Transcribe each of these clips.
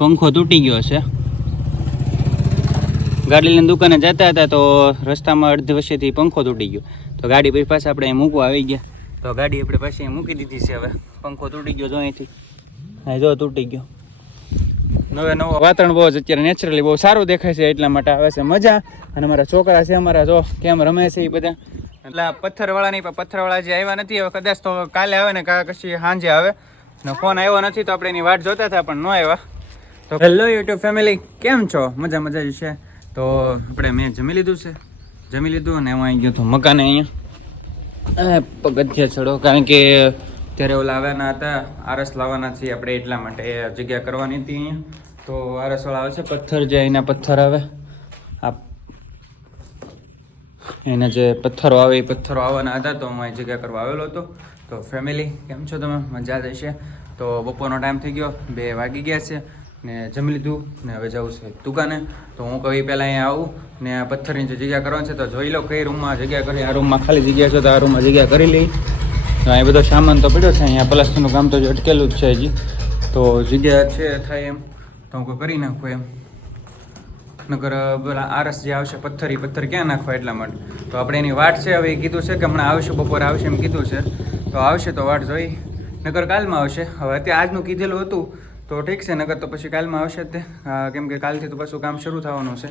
પંખો તૂટી ગયો છે. ગાડી લઈને દુકાને જતા હતા તો રસ્તામાં અડધી વચ્ચેથી પંખો તૂટી ગયો. તો ગાડી પછી પાસે આપણે મૂકવા આવી ગયા. તો ગાડી આપણે પાસે મૂકી દીધી છે હવે. પંખો તૂટી ગયો જો અહીંથી. હા, જો તૂટી ગયો. નવે નવો વાતાવરણ બહુ જ અત્યારે નેચરલી બહુ સારું દેખાય છે એટલા માટે આવે છે મજા. અને અમારા છોકરા છે, અમારા જો કેમ રમે છે એ બધા. એટલે પથ્થરવાળા નહીં પણ પથ્થરવાળા જે આવ્યા નથી, હવે કદાચ તો કાલે આવે ને કા કશી સાંજે આવે. ને ફોન આવ્યો નથી તો આપણે એની વાટ જોતા હતા, પણ ન આવ્યા. તો હેલો યુટ્યુબ ફેમિલી કેમ છો? મજા મજા છે. તો આપણે મેં જમી લીધું છે. જમી લીધું અને હું આવી ગયો તો મકાને અહીંયા. પગથિયા ચડો, કારણ કે ત્યારે ઓલા લાવવાના હતા. આરસ લાવવાના છીએ આપણે એટલા માટે. જગ્યા કરવાની હતી અહીંયા. તો આરસવાળા આવે છે, પથ્થર જે અહીંના પથ્થર આવે. આ એના જે પથ્થરો આવે, એ પથ્થરો આવવાના હતા તો હું અહીં જગ્યા કરવા આવેલો હતો. તો ફેમિલી કેમ છો તમે? મજા જશે તો બપોરનો ટાઈમ થઈ ગયો. બે વાગી ગયા છે. ને જમી લીધું ને હવે જવું છે દુકાને. તો હું કહી પહેલાં અહીંયા આવું ને આ પથ્થરની જે જગ્યા કરવાની છે તો જોઈ લો કઈ રૂમમાં જગ્યા કરી. આ રૂમમાં ખાલી જગ્યા છે તો આ રૂમમાં જગ્યા કરી લઈ. તો અહીં બધો સામાન તો પડ્યો છે, અહીંયા પ્લાસ્ટરનું કામ તો અટકેલું જ છે હજી. તો જગ્યા છે થાય એમ. તો હું કોઈ કરી નાખું એમ. નગર પેલા આરસ જે આવશે પથ્થર, એ પથ્થર ક્યાં નાખવા એટલા માટે? તો આપણે એની વાટ છે, હવે એ કીધું છે કે હમણાં આવશે, બપોરે આવશે એમ કીધું છે. તો આવશે તો વાટ જોઈ. નગર કાલમાં આવશે. હવે અત્યારે આજનું કીધેલું હતું તો ઠીક છે નગર તો પછી કાલમાં આવશે જ તે. કેમ કે કાલથી તો પાછું કામ શરૂ થવાનું છે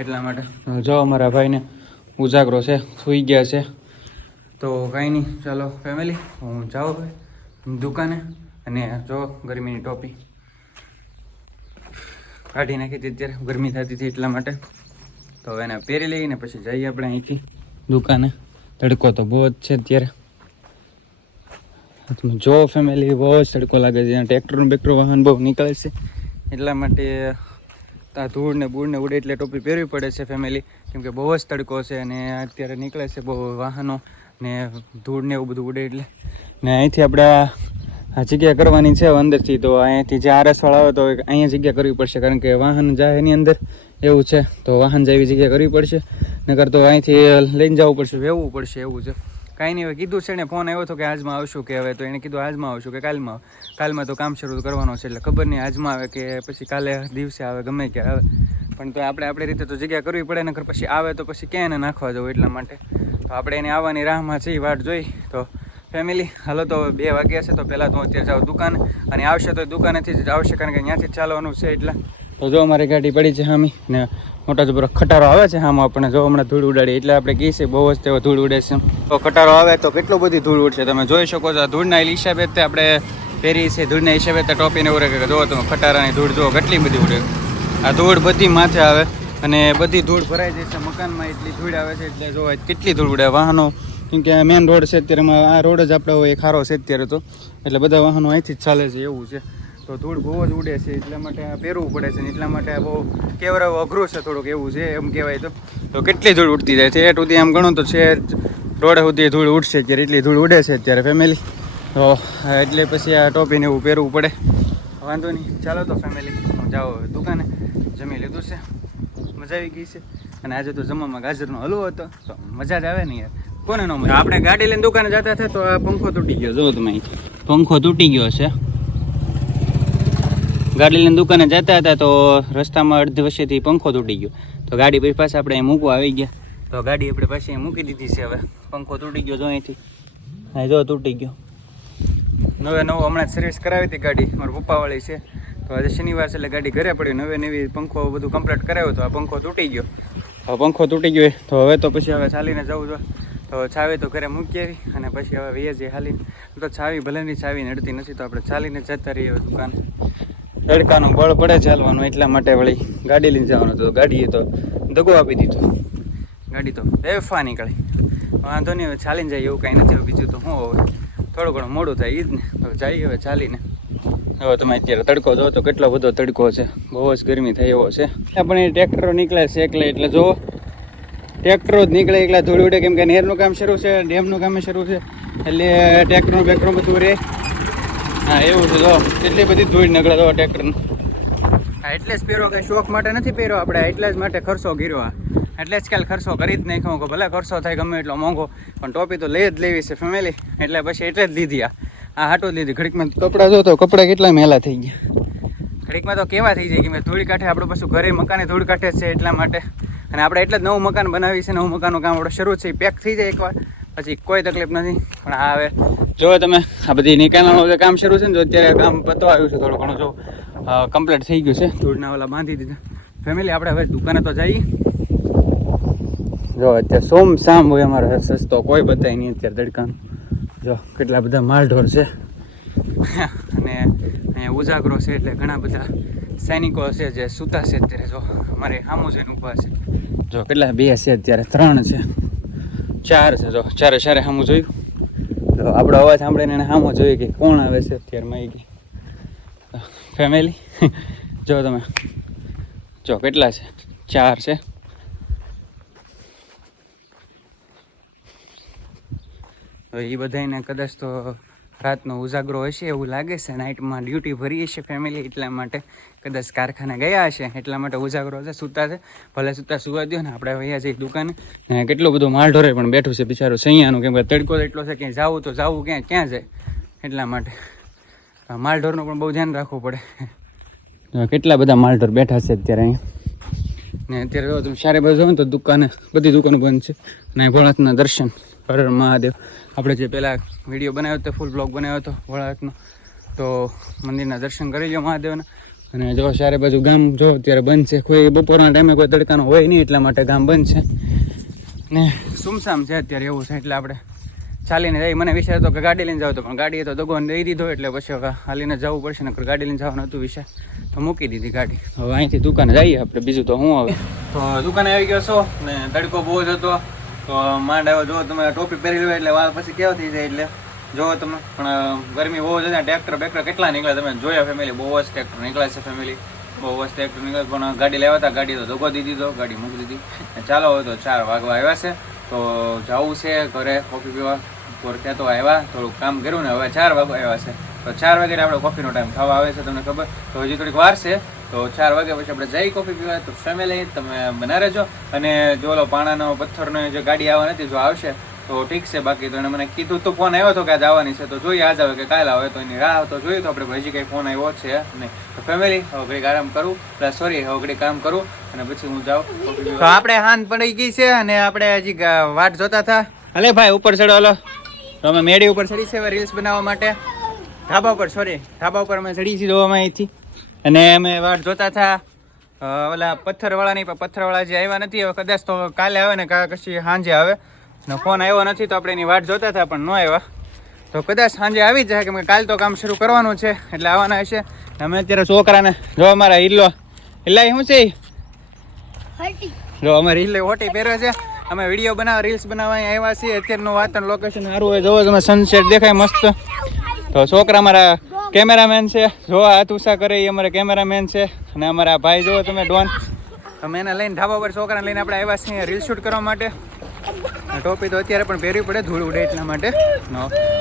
એટલા માટે. જો અમારા ભાઈને. ઉજાગરો છે સૂઈ ગયા છે. તો કાંઈ નહીં ચાલો ફેમિલી હું જાઉં ભાઈ દુકાને. અને જો ગરમીની ટોપી કાઢી નાખી હતી અત્યારે ગરમી થતી હતી એટલા માટે. તો એને પહેરી લઈને પછી જઈએ આપણે અહીંથી. દુકાને. તડકો તો બહુ જ છે અત્યારે. જો ફેમિલી બહુ જ તડકો લાગે છે. ટ્રેક્ટરનું બેક્ટર વાહન બહુ નીકળે છે. એટલા માટે ત્યાં ધૂળ ને બૂળ ને ઉડે એટલે ટોપી પહેરવી પડે છે ફેમિલી કેમ કે બહુ જ તડકો છે અને અત્યારે નીકળે છે બહુ વાહનો ને ધૂળ ને એવું બધું ઉડે એટલે. ને અહીંથી આપણે આ આ જગ્યા કરવાની છે અંદરથી. તો અહીંયાથી જે આરસવાળા આવે તો અહીંયા જગ્યા કરવી પડશે. કારણ કે વાહન જાય એની અંદર એવું છે. તો વાહન જાય એવી જગ્યા કરવી પડશે. નકર તો અહીંથી લઈને જવું પડશે, વહેવું પડશે એવું છે. કાંઈ નહીં હવે કીધું છે ને ફોન આવ્યો હતો કે આજમાં આવશું કે હવે તો એણે કીધું આજમાં આવશું કે કાલમાં કાલમાં તો કામ શરૂ કરવાનું છે એટલે ખબર નહીં આજમાં આવે કે પછી કાલે દિવસે આવે, ગમે ક્યારે આવે. પણ તો આપણે આપણી રીતે તો જગ્યા કરવી પડે, નકર પછી આવે તો પછી ક્યાં એને નાખવા જવું એટલા માટે. તો આપણે એને આવવાની રાહમાં છે વાટ જોઈ. તો ફેમિલી હાલો તો બે વાગ્યા છે, તો પહેલાં તો અત્યારે જાઉં દુકાન. અને આવશે તો દુકાનેથી જ આવશે, કારણ કે ત્યાંથી જ ચાલવાનું છે એટલે. તો જો અમારી ગાડી પડી છે હામી ને મોટા જબરો ખટારો આવે છે હામો આપણે જો હમણાં ધૂળ ઉડાડી, એટલે આપણે કહીએ છીએ બહુ જ તેવો ધૂળ ઉડે છે. તો ખટારો આવે તો કેટલું બધી ધૂળ ઉડશે તમે જોઈ શકો છો ધૂળના હિસાબે તે આપણે પહેરી છે ધૂળના હિસાબે તે ટોપીને ઉડે કે જો તમે ખટારાની ધૂળ જુઓ કેટલી બધી ઉડે. આ ધૂળ બધી માથે આવે અને બધી ધૂળ ભરાઈ જાય છે મકાનમાં, એટલી ધૂળ આવે છે એટલે જો કેટલી ધૂળ ઉડે. વાહનો, કેમ કે મેન રોડ છે, અત્યારે આ રોડ જ આપણે એક ખારો છે અત્યારે તો. એટલે બધા વાહનો અહીંથી જ ચાલે છે, એવું છે. તો ધૂળ બહુ જ ઉડે છે એટલા માટે આ પહેરવું પડે છે એટલા માટે બહુ કેવરાવું અઘરું છે થોડુંક એવું છે એમ કહેવાય તો. તો કેટલી ધૂળ ઉડતી જાય? છે એટ સુધી આમ ગણું તો છે રોડ સુધી ધૂળ ઉડશે અત્યારે એટલી ધૂળ ઉડે છે અત્યારે ફેમિલી તો એટલે પછી આ ટોપીને એવું પહેરવું પડે. વાંધો નહીં ચાલો તો ફેમિલી હું જાઓ દુકાને. જમી લીધું છે. મજા આવી ગઈ છે. અને આજે તો જમવામાં ગાજરનો હલવો હતો તો મજા જ આવે ને યાર. કોને ન મજા? આપણે ગાડી લઈને દુકાને જતા હતા તો આ પંખો તૂટી ગયો જો તમે. પંખો તૂટી ગયો છે. ગાડી લઈને દુકાને જતા હતા તો રસ્તામાં અડધી વચ્ચેથી પંખો તૂટી ગયો. તો ગાડી પછી પાસે આપણે મૂકવા આવી ગયા. તો ગાડી આપણે પાછી અહીં મૂકી દીધી છે હવે. પંખો તૂટી ગયો જો અહીંથી. હા, જો તૂટી ગયો. નવે નવો હમણાં સર્વિસ કરાવી હતી ગાડી. મારા પપ્પાવાળી છે. તો આજે શનિવાર છે એટલે ગાડી ઘરે પડી નવે નવી પંખો બધું કમ્પ્લીટ કરાવ્યો તો આ પંખો તૂટી ગયો. હવે પંખો તૂટી ગયો તો હવે તો પછી હવે ચાલીને જવું જોઈએ તો છાવી તો ઘરે મૂકી અને પછી હવે વહીએ જઈએ હાલીને. તો છાવી ભલેની છાવી નડતી નથી તો આપણે ચાલીને જતા રહીએ દુકાન. તડકાનું બળ પડે ચાલવાનું એટલા માટે વળી ગાડી લઈને જવાનું તો ગાડીએ તો દગો આપી દીધો. ગાડી તો બેફા નીકળી. વાંધો નહીં, હવે ચાલીને જાય એવું કાંઈ નથી. બીજું તો હું હવે? થોડું ઘણું મોડું થાય એ જ ને. હવે જઈએ હવે ચાલીને. હવે તમે અત્યારે તડકો જો તો કેટલો બધો તડકો છે. બહુ જ ગરમી થઈ એવો છે. આપણે ટ્રેક્ટરો નીકળે છે એકલે એટલે જો ટ્રેક્ટરો જ નીકળે એકલા ધૂળ ઉડે. કેમ કે નહેરનું કામ શરૂ છે, ડેમનું કામ શરૂ છે. એટલે ટ્રેક્ટરનું બેક્ટરનું બધું રહે. હા, એવું છે. જો કેટલી બધી ધૂળ નીકળે તો ટ્રેક્ટરનું હા, એટલે જ પહેરો કે શોખ માટે નથી પહેર્યો આપણે. એટલા જ માટે ખર્ચો ગીરો આ. એટલે જ કાલ ખર્ચો કરી જ નાખ્યો. કે ભલે ખર્ચો થાય, ગમે એટલો મોંઘો, પણ ટોપી તો લઈ જ લેવી છે ફેમિલી એટલે પછી એટલે જ લીધી આ. આ હાટો જ લીધી. ઘડીકમાં કપડાં જો તો કપડાં કેટલા મેલા થઈ ગયા. ઘડીકમાં તો કેવા થઈ જાય કે મેં ધૂળ કાંઠે આપણે પાછું ઘરે મકાને ધૂળ કાંઠે છે એટલા માટે. અને આપણે એટલે જ નવું મકાન બનાવી છે નવું મકાનનું કામ આપણે શરૂ છે પેક થઈ જાય એકવાર. પછી કોઈ તકલીફ નથી. પણ હવે જો તમે, આ બધી નિકાલનું જે કામ શરૂ છે ને, જો અત્યારે કામ પતો આવ્યું છે થોડું ઘણું, જો કમ્પ્લીટ થઈ ગયું છે. ધૂળના ઓલા બાંધી દીધા. ફેમિલી આપણે હવે દુકાને તો જઈએ. જો, અત્યારે સોમ સામ હોય અમારો સસ્તો, કોઈ બતાવી નહીં અત્યારે દડકાનું જો, કેટલા બધા માલઢોર છે. અને અહીંયા ઉજાગરો છે એટલે ઘણા બધા સૈનિકો છે જે સૂતા છે અત્યારે, જો, અમારે સામું જઈને ઊભા છે. જો, કેટલા બે છે અત્યારે, ત્રણ છે. ચાર છે, જો, ચારે ચારે સામું જોયું. તો આપણો અવાજ સાંભળીને એને સામો જોઈએ કે કોણ આવે છે અત્યારમાં એ કે. ફેમિલી જો તમે. જો, કેટલા છે? ચાર છે. તો એ બધાને કદાચ તો રાતનો ઉજાગરો હશે એવું લાગે છે. નાઇટમાં ડ્યુટી ભરી હશે ફેમિલી એટલા માટે કદાચ કારખાને ગયા હશે, એટલા માટે ઉજાગરો હશે, સૂતા છે. ભલે સૂતા સુવા દો ને, આપણે અહીંયા જઈએ દુકાને. કેટલો બધો માલ ઢોરે પણ બેઠું છે બિચારું સૈયાનું કેમ કે તડકો એટલો છે, ક્યાંય જાવું તો જાવું ક્યાં ક્યાં જાય. એટલા માટે માલ ઢોરનું પણ બહુ ધ્યાન રાખવું પડે. કેટલા બધા માલ ઢોર બેઠા છે અત્યારે અહીંયા? ને અત્યારે તમે સારી બાજુ જાઓ ને, તો દુકાને, બધી દુકાનો બંધ છે. ને ભોળાનાથના દર્શન. હર હર મહાદેવ. આપણે જે પહેલાં વીડિયો બનાવ્યો હતો ફૂલ બ્લોગ બનાવ્યો હતો વળાટનો તો મંદિરના દર્શન કરી લો મહાદેવના. અને જો ચારે બાજુ ગામ જો અત્યારે બંધ છે. કોઈ બપોરના ટાઈમે કોઈ તડકાનો હોય નહીં, એટલા માટે ગામ બંધ છે. ને સુમસામ છે અત્યારે એવું છે, એટલે આપણે ચાલીને જઈએ. મને વિચાર હતો કે ગાડી લઈને જાવ તો, પણ ગાડીએ તો દગો દઈ દીધો, એટલે પછી હાલીને જવું પડશે ને ગાડી લઈને જવાનું હતું વિશે તો મૂકી દીધી ગાડી. હવે અહીંથી દુકાને જઈએ આપણે, બીજું તો હું હવે. તો દુકાને આવી ગયો છો, ને તડકો બહુ જ હતો. તો માંડ આવ્યો, જો તમે ટોપી પહેરી લો એટલે વાળ પછી કેવો થઈ જાય એટલે? જો તમે, પણ ગરમી બહુ છે ટ્રેક્ટર બેક્ટર કેટલા નીકળે તમે જોયા ફેમિલી બહુ જ ટ્રેક્ટર નીકળે છે ફેમિલી બહુ વસ્ત ટ્રેક્ટર નીકળે પણ ગાડી લેવા હતા, ગાડી તો ધોકો દીધી તો ગાડી મૂકી દીધી. ચાલો, હવે તો ચાર વાગવા આવ્યા છે, તો જવું છે ઘરે કોફી પીવા. પર ત્યાં તો આવ્યા, થોડુંક કામ કર્યું ને, હવે ચાર વાગવા આવ્યા છે. તો ચાર વાગે આપણે કોફીનો ટાઈમ થવા આવે છે, તમને ખબર? તો હજી થોડીક વાર છે. તો ચાર વાગ્યા પછી આપણે જઈ કોફી પીવા, તો ફેમિલી તમે બના રહેજો. અને જો ઓલો પાણાનો, પથ્થરનો જે ગાડી આવવા નથી જો આવશે, તો ઠીક છે, બાકી તો એને મને કીધું તો ફોન આવ્યો હતો કે આજે આવવાની છે, તો જોઈએ આજ આવે કે કાલે આવે, તો એની રાહ તો જોઈએ તો આપણે હજી કંઈ ફોન આવ્યો છે નહીં. તો ફેમિલી હવે ઘડીક આરામ કરું. પ્લસ સોરી હવે ઘડીક કામ કરું અને પછી હું જાઉં તો આપણે હાન પડી ગઈ છે અને આપણે હજી વાટ જોતા હતા. હલે ભાઈ, ઉપર ચડો, હલો. અમે મેળી ઉપર ચડી છે રીલ્સ બનાવવા માટે. ધાબા ઉપર સોરી ધાબા ઉપર અમે ચડી છીએ જોવામાં અહીંથી. અને અમે વાટ જોતા હતા ઓલા પથ્થરવાળાની પણ પથ્થરવાળા જે આવ્યા નથી હવે કદાચ તો કાલે આવે ને કા કશી સાંજે આવે. ને ફોન આવ્યો નથી તો આપણે એની વાટ જોતા હતા પણ ન આવ્યા. તો કદાચ સાંજે આવી જાય કેમ કે કાલ તો કામ શરૂ કરવાનું છે એટલે આવવાના હશે. અમે અત્યારે છોકરાને જો અમારા હિલ્લો. હિલ્લા શું છે? જો અમારે હિલ્લે ઓટી પહેરે છે. અમે વીડિયો બનાવવા રીલ્સ બનાવવા અહીંયા આવ્યા છીએ. અત્યારનું વાતાવરણ લોકેશન સારું હોય જોવો તમે સનસેટ દેખાય મસ્ત. તો છોકરા અમારા કેમેરામેન છે. જો આ તુષા કરે એ અમારા કેમેરામેન છે. અને અમારા ભાઈ જુઓ તમે, ડોન. અમે એને લઈને ઢાબા પર છોકરાને લઈને આપણે આવ્યા છીએ રીલ શૂટ કરવા માટે. ટોપી તો અત્યારે પણ પહેરવી પડે, ધૂળ ઉડે એટલા માટે.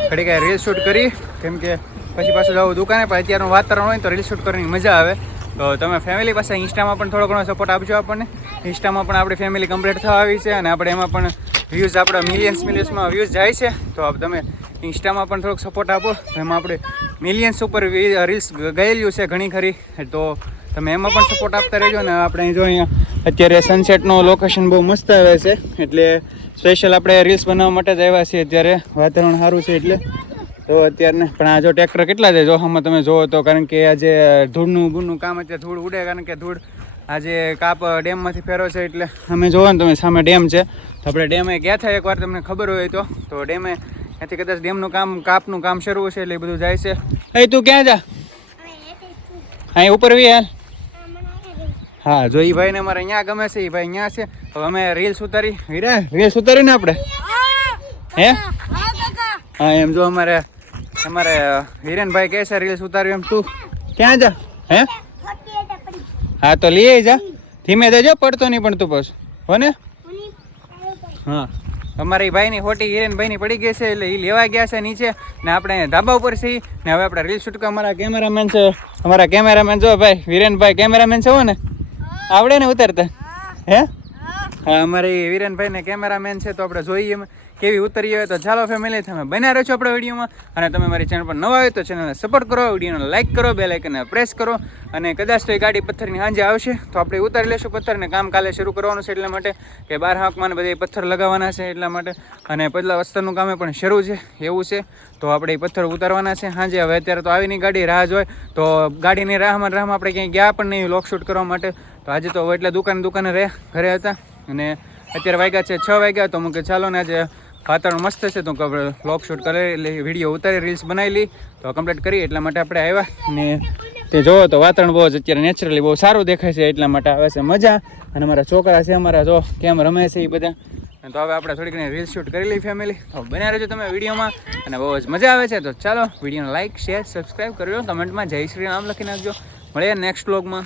ઘડી કાંઈ રીલ શૂટ કરી, કેમ કે પછી પાછું જવું દુકાને, પણ અત્યારનું વાતાવરણ હોય તો રીલ શૂટ કરવાની મજા આવે. તો તમે ફેમિલી પાસે ઇન્સ્ટામાં પણ થોડો ઘણો સપોર્ટ આપજો આપણને. ઇન્સ્ટામાં પણ આપણી ફેમિલી કમ્પ્લીટ થવા આવી છે અને આપણે એમાં પણ વ્યૂઝ આપણા મિલિયન્સ મિલિયન્સમાં વ્યૂઝ જાય છે. તો તમે ઇન્સ્ટામાં પણ થોડોક સપોર્ટ આપો. એમાં આપણે મિલિયન્સ ઉપર રીલ્સ ગયેલું છે ઘણી ખરી. તો તમે એમાં પણ સપોર્ટ આપતા રહેજો ને આપણે જો અહીંયા અત્યારે સનસેટનું લોકેશન બહુ મસ્ત આવે છે. એટલે સ્પેશિયલ આપણે રીલ્સ બનાવવા માટે જ આવ્યા છીએ અત્યારે. વાતાવરણ સારું છે એટલે. તો અત્યારને પણ આ જો ટ્રેક્ટર કેટલા છે? જો આમાં તમે જોવો તો કારણ કે આજે ધૂળનું, બૂળનું કામ અત્યારે ધૂળ ઉડે કારણ કે ધૂળ આજે કાપ ડેમમાંથી ફેરો છે એટલે અમે જોવો ને તમે સામે ડેમ છે. તો આપણે ડેમે ગયા થાય એકવાર, તમને ખબર હોય તો. તો ડેમે ત્યાંથી કદાચ ડેમનું કામ કાપનું કામ શરૂ છે એટલે બધું જાય છે. એ તું ક્યાં જા? અહીં ઉપર વી હાલ. હા જો એ ભાઈને અમારે અહીંયા ગમે છે એ ભાઈ અહીંયા છે. હવે અમે રીલ્સ ઉતારી હીરા રીલ્સ ઉતારી ને આપણે? હે હા? એમ જો અમારે અમારે હિરેનભાઈ કહે છે રીલ્સ ઉતાર્યું એમ. તું ક્યાં જા? હે? હા તો લઈ જા. ધીમે જજો પડતો નહીં પણ તું બસ હો ને? હા. અમારી ભાઈની ખોટી હિરેનભાઈની પડી ગઈ છે એટલે એ લેવા ગયા છે નીચે. ને આપણે ધાબા ઉપર છીએ. ને હવે આપણે રીલ શૂટ અમારા કેમેરામેન છે. અમારા કેમેરામેન જો ભાઈ વિરેનભાઈ કેમેરામેન છે ને? આવડે ને ઉતરતા? હે? હા. અમારી વિરેનભાઈ ને કેમેરામેન છે તો આપણે જોઈએ એમ. કેવી ઉતરી હોય તો ચાલો ફેમિલી તમે બન્યા રહો છો આપણા વિડીયોમાં. અને તમે મારી ચેનલ પર નવા હોય તો ચેનલને સપોર્ટ કરો, વિડીયોને લાઇક કરો બે લાઇકને પ્રેસ કરો. અને કદાચ તો એ ગાડી પથ્થરની સાંજે આવશે, તો આપણે ઉતારી લેશું પથ્થરને કામ કાલે શરૂ કરવાનું છે એટલા માટે કે બાર હાંકમાં બધા પથ્થર લગાવવાના છે એટલા માટે. અને પહેલાં વસ્તરનું કામે પણ શરૂ છે, એવું છે. તો આપણે એ પથ્થર ઉતારવાના છે. સાંજે હવે અત્યારે તો આવીની ગાડી રાહ જ હોય તો ગાડીની રાહમાં રાહમાં આપણે ક્યાંય ગયા પણ નહીં લોક શૂટ કરવા માટે. તો આજે તો એટલે દુકાન દુકાને રહ્યા, ઘરે હતા. અને અત્યારે વાગ્યા છે છ વાગ્યા, તો મૂકે ચાલો ને આજે વાતાવરણ મસ્ત છે, તો લોક શૂટ કરે એટલે વીડિયો ઉતારી રીલ્સ બનાવી લઈ તો કમ્પ્લીટ કરી, એટલા માટે આપણે આવ્યા. ને તે જોવો તો વાતાવરણ બહુ જ અત્યારે નેચરલી બહુ સારું દેખાય છે, એટલા માટે આવે છે મજા. અને અમારા છોકરા છે, અમારા જો કેમ રમે છે એ બધા. તો હવે આપણે થોડી ઘણી રીલ શૂટ કરી લઈ ફેમિલી તો બન્યા રહેજો તમે વિડીયોમાં. અને બહુ જ મજા આવે છે, તો ચાલો વિડીયોને લાઇક શેર સબસ્ક્રાઈબ કરજો કમેન્ટમાં જય શ્રી રામ લખી નાખજો. મળીએ નેક્સ્ટ વ્લોગમાં